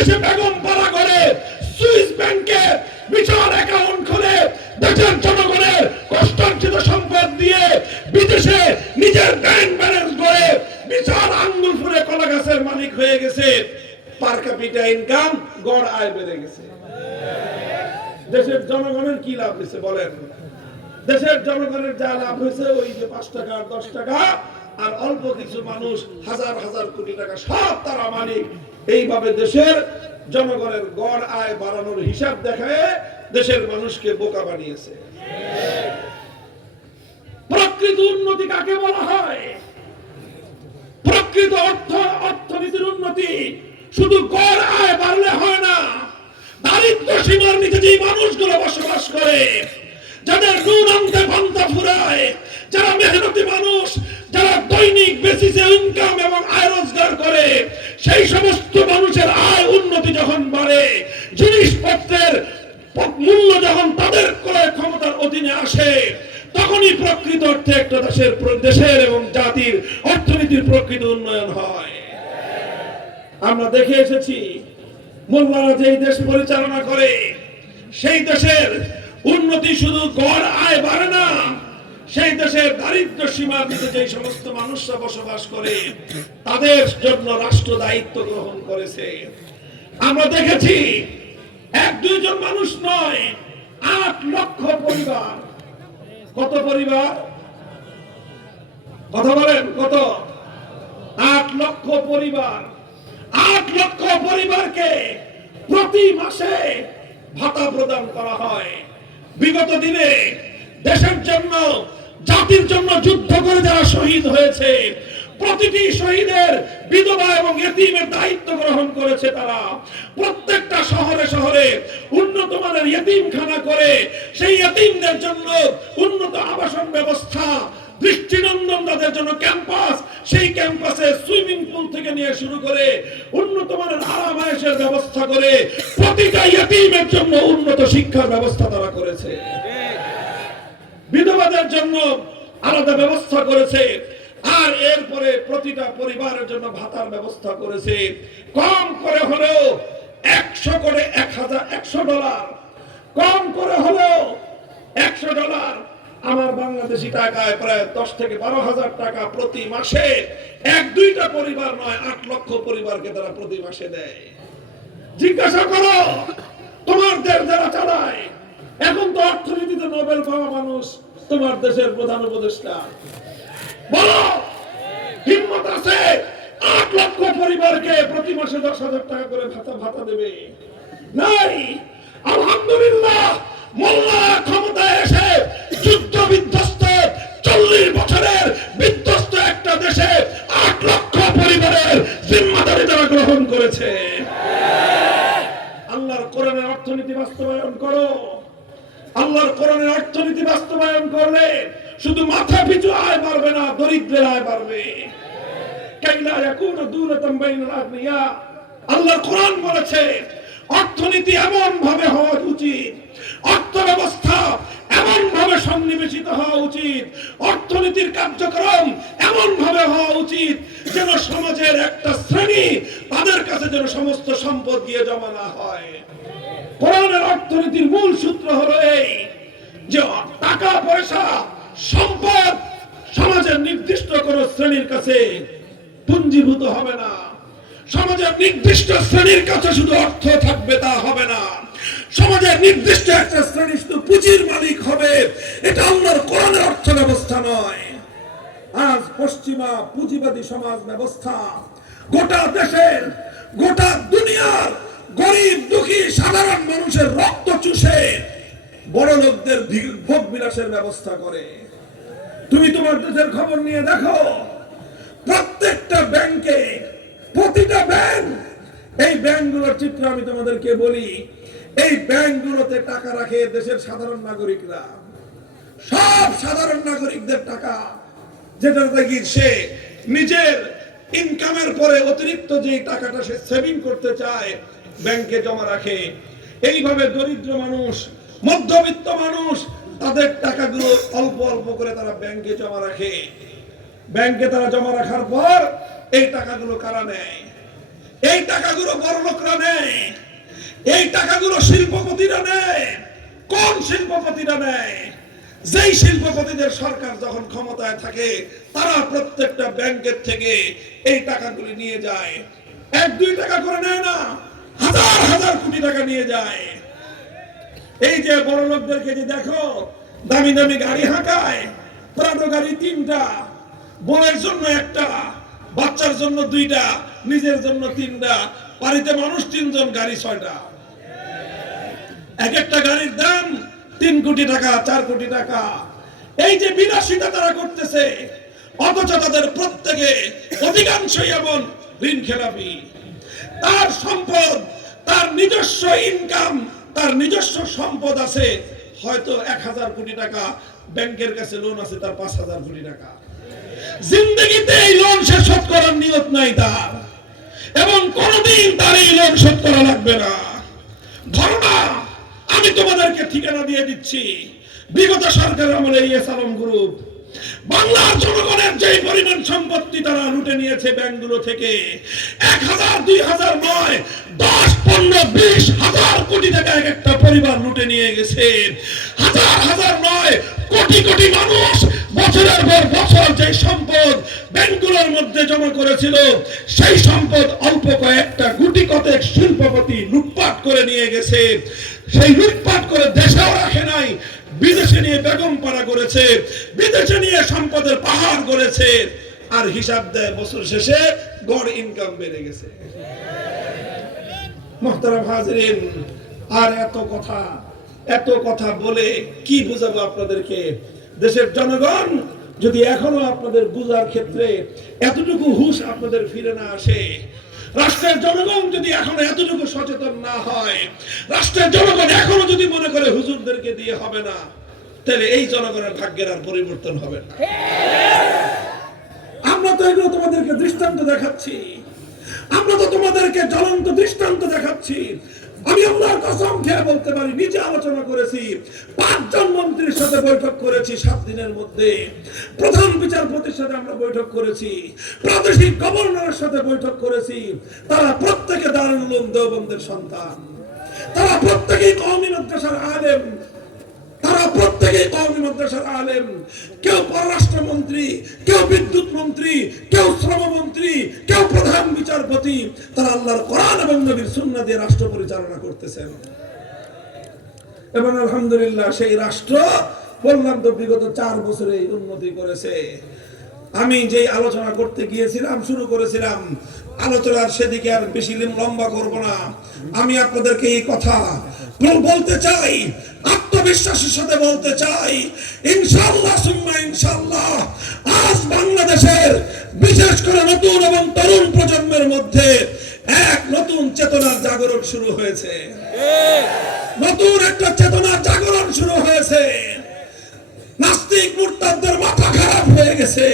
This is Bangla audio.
বিদেশে বেগম পাড়া করে সুইস ব্যাংকে বিশাল অ্যাকাউন্ট খুলে দেশের জনগণের কষ্টার্জিত সম্পদ দিয়ে বিদেশে নিজের ব্যাংক ব্যালেন্স করে বিশাল আঙ্গুল ফুলে কলা গাছের মালিক হয়ে গেছে। পার ক্যাপিটা ইনকাম গড় আয় বেড়ে গেছে। দেশের জনগণের কি লাভ হয়েছে বলেন? দেশের জনগণের যা লাভ হয়েছে, ওই যে পাঁচ টাকা আর দশ টাকা, আর অল্প কিছু মানুষ হাজার হাজার কোটি টাকা সব তারা মালিক। এইভাবে দেশের জনগণের গড় আয় বাড়ানোর হিসাব দেখায় দেশের মানুষকে বোকা বানিয়েছে। প্রকৃত উন্নতি কাকে বলা হয়? প্রকৃত অর্থ, অর্থনীতির উন্নতি শুধু গড় আয় বাড়লে হয় না, দারিদ্র সীমার নিচে যে মানুষগুলো বসবাস করে, যাদের নুন আনতে পান্তা ফুরায়, যারা মেহনতি মানুষ, যারা দৈনিক বেসিসে ইনকাম এবং আয় রোজগার করে সেই সমস্ত মানুষের আয় উন্নতি যখন বাড়ে, জিনিসপত্রের মূল্য যখন তাদের ক্রয় ক্ষমতার অধীনে আসে, তখনই প্রকৃত অর্থে একটা দেশের দেশের এবং জাতির অর্থনীতির প্রকৃত উন্নয়ন হয়। আমরা দেখে এসেছি, মোল্লারা যেই দেশ পরিচালনা করে, সেই দেশের উন্নতি শুধু গড় আয় বাড়ে না সেই দেশের দারিদ্র সীমার নিচে যে সমস্ত মানুষরা বসবাস করে, তাদের জন্য রাষ্ট্র দায়িত্ব গ্রহণ করেছে। আমরা দেখেছি, এক দুইজন মানুষ নয়, আট লক্ষ পরিবার। কত পরিবার? কথা বলেন, কত? আট লক্ষ পরিবার। আট লক্ষ পরিবারকে প্রতি মাসে ভাতা প্রদান করা হয়। বিগত দিনে দেশের জন্য জাতির জন্য যুদ্ধ করে যারা শহীদ হয়েছে, প্রতিটি শহীদের বিধবা এবং এতিমের দায়িত্ব গ্রহণ করেছে তারা। প্রত্যেকটা শহরে শহরে উন্নত মানের এতিমখানা করে সেই এতিমদের জন্য উন্নত আবাসন ব্যবস্থা, দৃষ্টিনন্দন তাদের জন্য ক্যাম্পাস, সেই ক্যাম্পাসে সুইমিং পুল থেকে নিয়ে শুরু করে উন্নত মানের আরাম ব্যবস্থা করে প্রতিটা ইয়তিমের জন্য উন্নত শিক্ষার ব্যবস্থা তারা করেছে। বিধবাদের জন্য আলাদা ব্যবস্থা করেছে। আর এরপরে প্রতিটা পরিবারের জন্য ভাতার ব্যবস্থা করেছে। কম করে হলেও একশো করে এক হাজার একশো ডলার। কম করে হলেও একশো ডলার আমার বাংলাদেশি টাকায় প্রায় দশ থেকে বারো হাজার টাকা প্রতি মাসে। এক দুইটা পরিবার নয়, আট লক্ষ পরিবারকে তারা প্রতি মাসে দেয়। জিজ্ঞাসা করো তোমার দেশ যারা চালায়, এখন তো অর্থনীতিতে নোবেল পাওয়া মানুষ। তোমার দেশের প্রধান উপদেষ্টা। বলো, হিম্মত আছে? আট লক্ষ পরিবারকে প্রতি মাসে দশ হাজার টাকা করে ভাতা ভাতা দেবে। নাই। আলহামদুলিল্লাহ, মোল্লা ক্ষমতায় এসে যুদ্ধ বিধ্বস্ত চল্লিশ বছরের বিধ্বস্ত একটা দেশে আট লক্ষ পরিবারের জিম্মাদারি তারা গ্রহণ করেছে। আল্লাহর কোরআনের অর্থনীতি বাস্তবায়ন করো। আল্লাহর কোরআনের অর্থনীতি বাস্তবায়ন করলে শুধু মাথা পিছু আয় বাড়বে না, দরিদ্রের আয় আগনিয়া আল্লাহর কোরআন বলেছে, অর্থনীতি এমন ভাবে হওয়া উচিত অর্থ ব্যবস্থা এমন ভাবে সন্নিবেশিত হওয়া উচিত, অর্থনীতির কার্যক্রম এমন ভাবে হওয়া উচিত যেন সমাজের একটা শ্রেণি তাদের কাছে যেন সমস্ত সম্পদ গিয়ে জমা না হয়। কোরআনের অর্থনীতির মূল সূত্র হলো এই যে টাকা, পয়সা, সম্পদ সমাজের নির্দিষ্ট কোন শ্রেণির কাছে পুঞ্জীভূত হবে না। সমাজের নির্দিষ্ট শ্রেণির কাছে শুধু অর্থ থাকবে তা হবে না। সমাজের নির্দিষ্ট একটা শ্রেণি শুধু পুঁজির মালিক হবে, এটা আল্লাহর কোরআনের অর্থ ব্যবস্থা নয়। আজ পশ্চিমা পুঁজিবাদী সমাজ ব্যবস্থা গোটা দেশের, গোটা দুনিয়ার গরিব, দুঃখী, সাধারণ মানুষের রক্ত চুষে বড় লোকদের ভোগ বিলাসের ব্যবস্থা করে। তুমি তোমার দেশের খবর নিয়ে দেখো, প্রত্যেকটা ব্যাংকে, প্রতিটা ব্যাংক, এই ব্যাংকগুলোর চিত্র আমি তোমাদেরকে বলি, এই ব্যাংকগুলোতে টাকা রাখে দেশের সাধারণ নাগরিকরা। সব সাধারণ নাগরিকদের টাকা, যেটা দেখি সে নিজের ইনকামের পরে অতিরিক্ত যে টাকাটা সে সেভিং করতে চায় ব্যাংকে জমা রাখে। এইভাবে দরিদ্র মানুষ, মধ্যবিত্ত মানুষ, তাদের টাকাগুলো অল্প অল্প করে তারা ব্যাংকে জমা রাখে। ব্যাংকে তারা জমা রাখার পর এই টাকাগুলো কারা নেয়? এই টাকাগুলো বড় লোকরা নেয়। এই টাকাগুলো শিল্পপতিরা নেয়। কোন শিল্পপতিরা নেয়? যেই শিল্পপতিদের সরকার যখন ক্ষমতায় থাকে, তারা প্রত্যেকটা ব্যাংকের থেকে এই টাকাগুলি নিয়ে যায়। এক, দুই টাকা করে নেয় না। টাকা নিয়ে যায়। এই যে বড় লোকদেরকে যে দেখো, দামি দামি গাড়ি হাঁকায় গাড়ি তিনটা বউয়ের জন্য একটা, বাচ্চার জন্য দুইটা, নিজের জন্য তিনটা, বাড়িতে মানুষ তিনজন, গাড়ি ছয়টা। এক একটা গাড়ির দাম তিন কোটি টাকা, চার কোটি টাকা। এই যে বিলাসিতা তারা করতেছে, অথচ তাদের প্রত্যেকে অধিকাংশই এমন ঋণ খেলাপি। তার সম্পদ তার নিজস্ব ইনকাম তার নিজস্ব সম্পদ আছে। হয়তো এক হাজার কোটি টাকা ব্যাংকের কাছে লোন আছে, তার পাঁচ হাজার কোটি টাকা। জিন্দগিতে এই লোন সে শোধ করার নিয়ত নাই তার। এবং কোনদিন তার এই লোন শোধ করা লাগবে না। ধর্মা আমি তোমাদেরকে ঠিকানা দিয়ে দিচ্ছি। বিগত সরকারের আমলে এই এসালম গ্রুপ বাংলার জনগণের যে পরিমাণ সম্পত্তি তারা লুটে নিয়েছে ব্যাংকগুলো থেকে, এক হাজার, দুই হাজার নয়, দশ, পনেরো, বিশ হাজার কোটি টাকা এক একটা পরিবার লুটে নিয়ে গেছে। হাজার হাজার নয়, কোটি কোটি মানুষ বছরের পর বছর যে সম্পদ ব্যাংকগুলোর মধ্যে জমা করেছিল, সেই সম্পদ অল্প কয়েকটা গুটি কতেক শিল্পপতি লুটপাট করে নিয়ে গেছে। সেই লুটপাট করে দেশেও রাখে নাই বিদেশে নিয়ে বেগম করেছে, বিদেশে নিয়ে সম্পদের পাহাড় করেছে আর হিসাব দেয় বছর শেষে গড় ইনকাম বেড়ে গেছে। আর এত কথা এত কথা বলে কি বুঝাবো আপনাদেরকে? দেশের জনগণ যদি এখনও আপনাদের বুঝার ক্ষেত্রে এতটুকু হুশ আপনাদের ফিরে না আসে, রাষ্ট্রের জনগণ যদি এখনও এতটুকু সচেতন না হয়, রাষ্ট্রের জনগণ এখনও যদি মনে করে হুজুরদেরকে দিয়ে হবে না তাহলে এই জনগণের ভাগ্যের আর পরিবর্তন হবে না। আমরা তো এগুলো তোমাদেরকে দৃষ্টান্ত দেখাচ্ছি। আমরা তো তোমাদেরকে জ্বলন্ত দৃষ্টান্ত দেখাচ্ছি। আমি আল্লাহর কসম খেয়ে বলতে পারি, নিজে আলোচনা করেছি, পাঁচজন মন্ত্রীর সাথে বৈঠক করেছি সাত দিনের মধ্যে। প্রধান বিচারপতির সাথে আমরা বৈঠক করেছি, প্রাদেশিক গভর্নরের সাথে বৈঠক করেছি। তারা প্রত্যেকে দারুল উলুম দেওবন্দের সন্তান। তারা প্রত্যেকেই কওমি মাদ্রাসার আলেম। তারা প্রত্যেকেই কওমি মাদ্রাসার আলেম। কেউ পররাষ্ট্রমন্ত্রী, কেউ বিদ্যুৎ মন্ত্রী, কেউ শ্রমমন্ত্রী কেউ প্রধান বিচারপতি। তারা আল্লাহর কোরআন এবং নবীর সুন্নাহ দিয়ে রাষ্ট্র পরিচালনা করতেছেন। এবং আলহামদুলিল্লাহ সেই রাষ্ট্র বললাম তো বিগত চার বছরে উন্নতি করেছে। আমি যেই আলোচনা করতে গিয়েছিলাম, শুরু করেছিলাম, আলোচনার সেদিকে আর বেশি লিম- লম্বা করব না। আমি আপনাদেরকে এই কথা বলতে চাই। আত্মবিশ্বাসের সাথে বলতে চাই, ইনশাআল্লাহ, সুম্মা ইনশাআল্লাহ, আজ বাংলাদেশের বিশেষ করে নতুন এবং তরুণ প্রজন্মের মধ্যে এক নতুন চেতনার জাগরণ শুরু হয়েছে। নতুন একটা চেতনার জাগরণ শুরু হয়েছে। নাস্তিক মুরতাদদের মাথা খারাপ হয়ে গেছে।